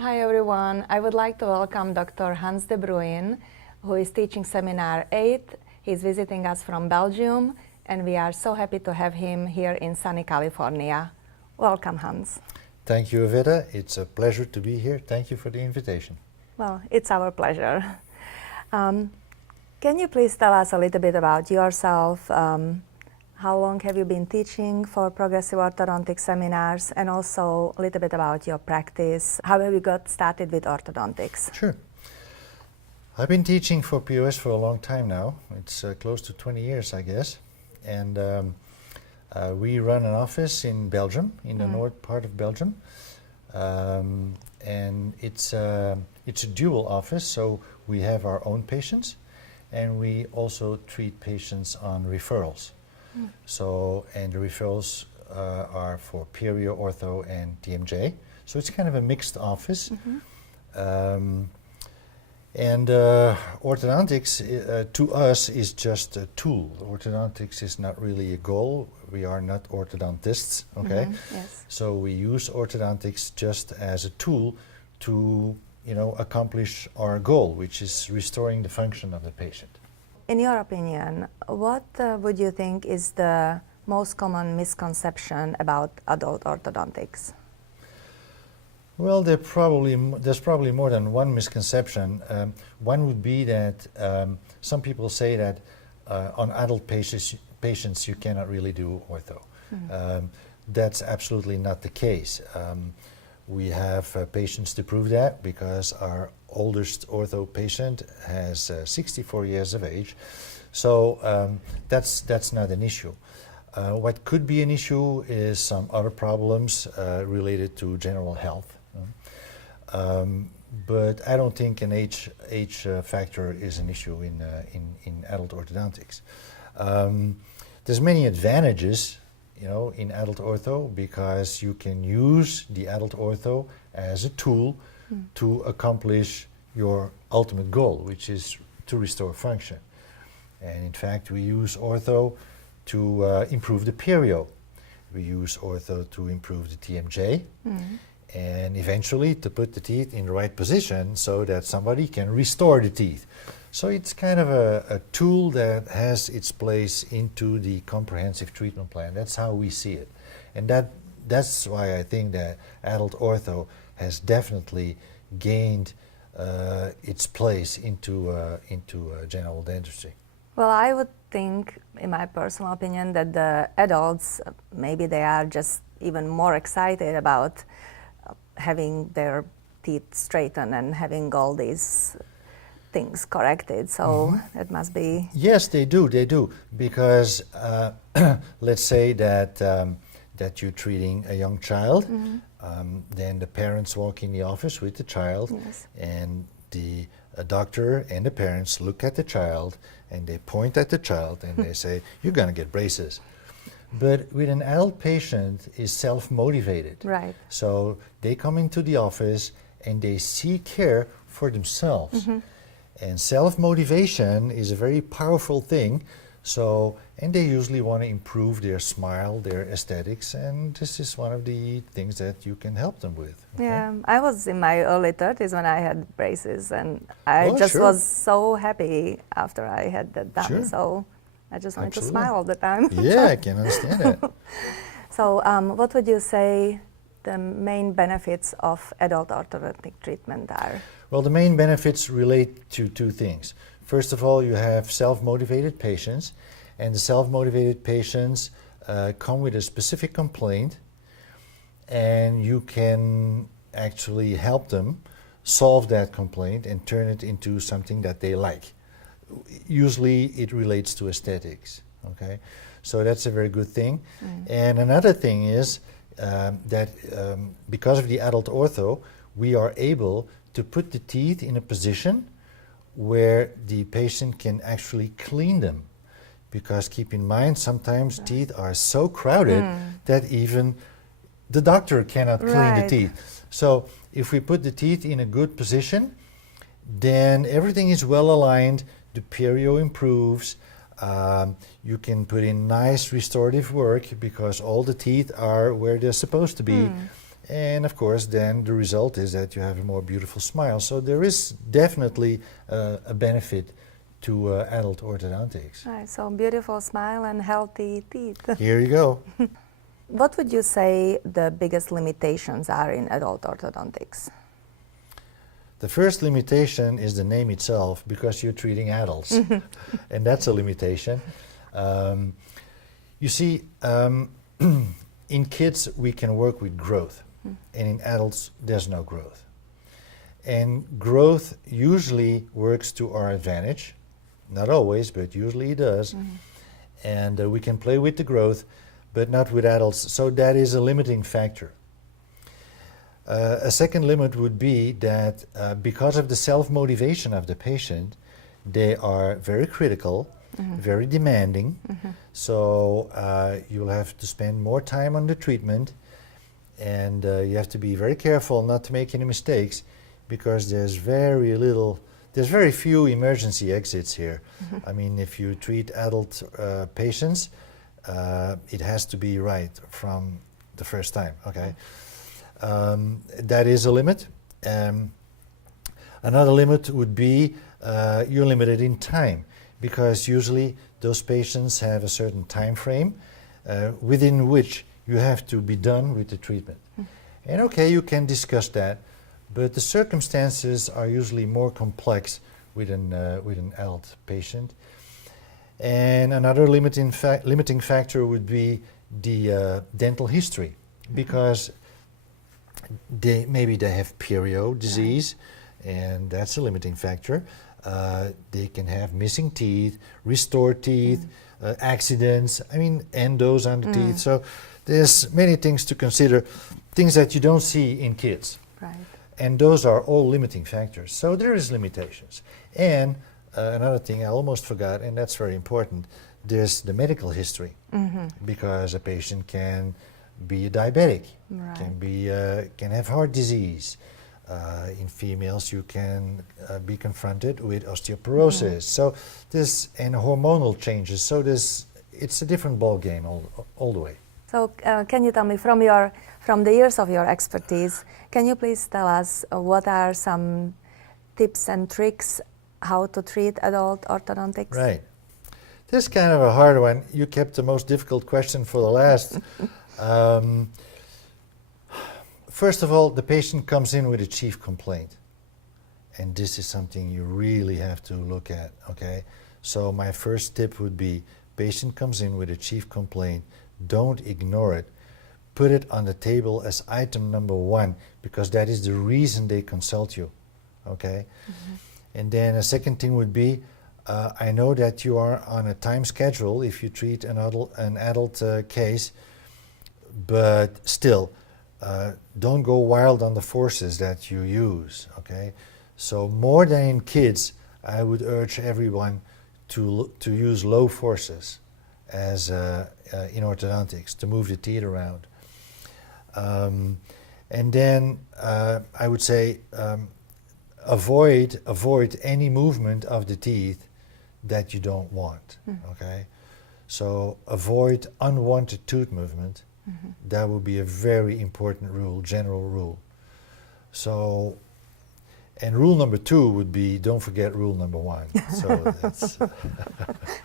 Hi everyone. I would like to welcome Dr. Hans De Bruyn, who is teaching Seminar 8. He's visiting us from Belgium, and we are so happy to have him here in sunny California. Welcome, Hans. Thank you, Evita. It's a pleasure to be here. Thank you for the invitation. Well, it's our pleasure. Can you please tell us a little bit about yourself? How long have you been teaching for progressive orthodontic seminars, and also a little bit about your practice? How have you got started with orthodontics? Sure. I've been teaching for POS for a long time now. It's close to 20 years, I guess. And we run an office in Belgium, in the north part of Belgium. And it's a dual office, so we have our own patients, and we also treat patients on referrals. So, and the referrals are for perio, ortho, and TMJ. So it's kind of a mixed office. And orthodontics to us is just a tool. Orthodontics is not really a goal. We are not orthodontists, okay? Yes. So we use orthodontics just as a tool to, accomplish our goal, which is restoring the function of the patient. In your opinion, what would you think is the most common misconception about adult orthodontics? Well, there's probably more than one misconception. One would be that some people say that on adult patients you cannot really do ortho. That's absolutely not the case. We have patients to prove that, because our oldest ortho patient has 64 years of age. So that's not an issue. What could be an issue is some other problems related to general health. But I don't think an age factor is an issue in adult orthodontics. There's many advantages, in adult ortho, because you can use the adult ortho as a tool to accomplish your ultimate goal, which is to restore function. And in fact, we use ortho to improve the perio. We use ortho to improve the TMJ. And eventually to put the teeth in the right position so that somebody can restore the teeth. So it's kind of a tool that has its place into the comprehensive treatment plan. That's how we see it. And that's why I think that adult ortho has definitely gained its place into general dentistry. Well, I would think, in my personal opinion, that the adults, maybe they are just even more excited about having their teeth straightened and having all these things corrected. So it must be... Yes, they do, because let's say that you're treating a young child, then the parents walk in the office with the child, and the doctor and the parents look at the child, and they point at the child, and they say, you're going to get braces. But with an adult patient is self-motivated. Right. So they come into the office and they seek care for themselves. And self-motivation is a very powerful thing. So, and they usually want to improve their smile, their aesthetics, and this is one of the things that you can help them with. Okay? Yeah, I was in my early 30s when I had braces, and I was so happy after I had that done. So I just wanted to smile all the time. Yeah, I can understand that. So what would you say the main benefits of adult orthodontic treatment are? Well, the main benefits relate to two things. First of all, you have self-motivated patients, and the self-motivated patients come with a specific complaint, and you can actually help them solve that complaint and turn it into something that they like. Usually it relates to aesthetics, okay? So that's a very good thing. And another thing is that because of the adult ortho, we are able to put the teeth in a position where the patient can actually clean them. Because keep in mind, sometimes teeth are so crowded that even the doctor cannot clean the teeth. So if we put the teeth in a good position, then everything is well aligned, the perio improves, you can put in nice restorative work because all the teeth are where they're supposed to be. And of course, then the result is that you have a more beautiful smile. So there is definitely a benefit to adult orthodontics. Right, so beautiful smile and healthy teeth. Here you go. What would you say the biggest limitations are in adult orthodontics? The first limitation is the name itself, because you're treating adults, and that's a limitation. You see, in kids we can work with growth, and in adults there's no growth. And growth usually works to our advantage, not always, but usually it does. And we can play with the growth, but not with adults, so that is a limiting factor. A second limit would be that because of the self-motivation of the patient, they are very critical, very demanding, so you'll have to spend more time on the treatment, and you have to be very careful not to make any mistakes, because there's very few emergency exits here. I mean, if you treat adult patients, it has to be right from the first time, okay? That is a limit. Another limit would be you're limited in time, because usually those patients have a certain time frame within which you have to be done with the treatment. And okay, you can discuss that, but the circumstances are usually more complex with an adult patient. And another limiting factor would be the dental history, because maybe they have perio disease, and that's a limiting factor. They can have missing teeth, restored teeth, accidents, I mean endos on the teeth. So there's many things to consider, things that you don't see in kids. Right. And those are all limiting factors. So there is limitations. And another thing I almost forgot, and that's very important, there's the medical history, because a patient can be a diabetic, can have heart disease. In females, you can be confronted with osteoporosis. So and hormonal changes. So it's a different ball game all the way. So can you tell me, from the years of your expertise, can you please tell us what are some tips and tricks how to treat adult orthodontics? Right. This is kind of a hard one. You kept the most difficult question for the last. First of all, the patient comes in with a chief complaint. And this is something you really have to look at, okay? So my first tip would be, patient comes in with a chief complaint, don't ignore it. Put it on the table as item number 1, because that is the reason they consult you, okay? And then a second thing would be, I know that you are on a time schedule if you treat an adult case, but still, don't go wild on the forces that you use, okay? So more than in kids, I would urge everyone to use low forces as in orthodontics, to move the teeth around. And then I would say avoid any movement of the teeth that you don't want, okay? So avoid unwanted tooth movement. That would be a very important rule, general rule. So, and rule number 2 would be, don't forget rule number 1. So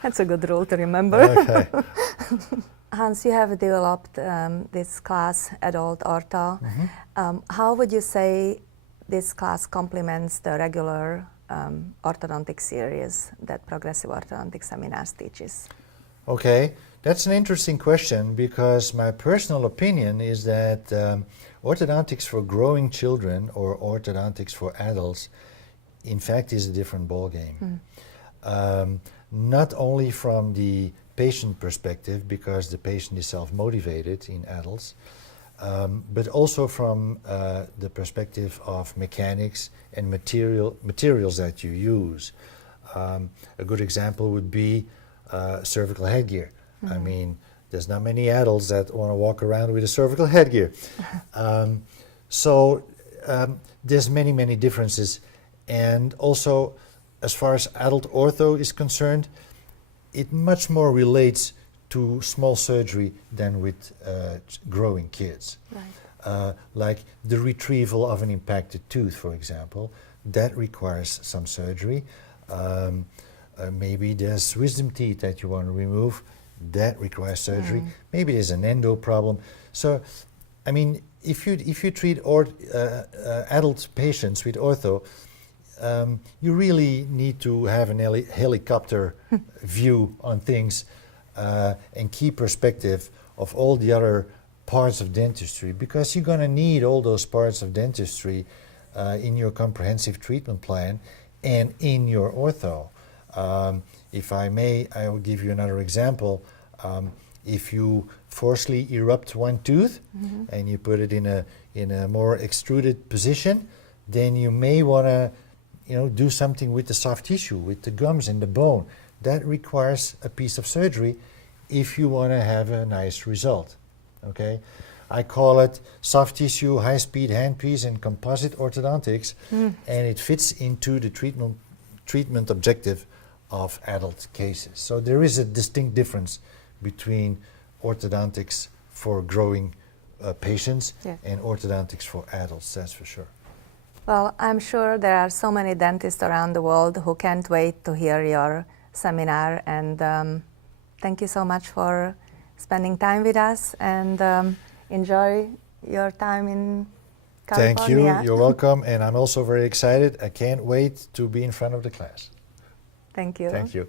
that's a good rule to remember. Okay. Hans, you have developed this class, Adult Ortho. How would you say this class complements the regular orthodontic series that Progressive Orthodontic Seminars teaches? Okay, that's an interesting question, because my personal opinion is that orthodontics for growing children or orthodontics for adults, in fact, is a different ballgame. Not only from the patient perspective, because the patient is self-motivated in adults, but also from the perspective of mechanics and materials that you use. A good example would be cervical headgear. I mean, there's not many adults that want to walk around with a cervical headgear. So there's many differences. And also, as far as adult ortho is concerned, it much more relates to small surgery than with growing kids. like the retrieval of an impacted tooth, for example. That requires some surgery. Maybe there's wisdom teeth that you want to remove. That requires surgery. Maybe there's an endo problem. So, I mean, if you treat adult patients with ortho, you really need to have an helicopter view on things and keep perspective of all the other parts of dentistry, because you're going to need all those parts of dentistry in your comprehensive treatment plan and in your ortho. If I may, I will give you another example. If you forcefully erupt one tooth and you put it in a more extruded position, then you may want to do something with the soft tissue, with the gums and the bone. That requires a piece of surgery if you want to have a nice result. Okay, I call it soft tissue, high-speed handpiece, and composite orthodontics, and it fits into the treatment objective of adult cases. So there is a distinct difference between orthodontics for growing patients and orthodontics for adults, that's for sure. Well, I'm sure there are so many dentists around the world who can't wait to hear your seminar, and thank you so much for spending time with us, and enjoy your time in California. Thank you, you're welcome, and I'm also very excited. I can't wait to be in front of the class. Thank you. Thank you.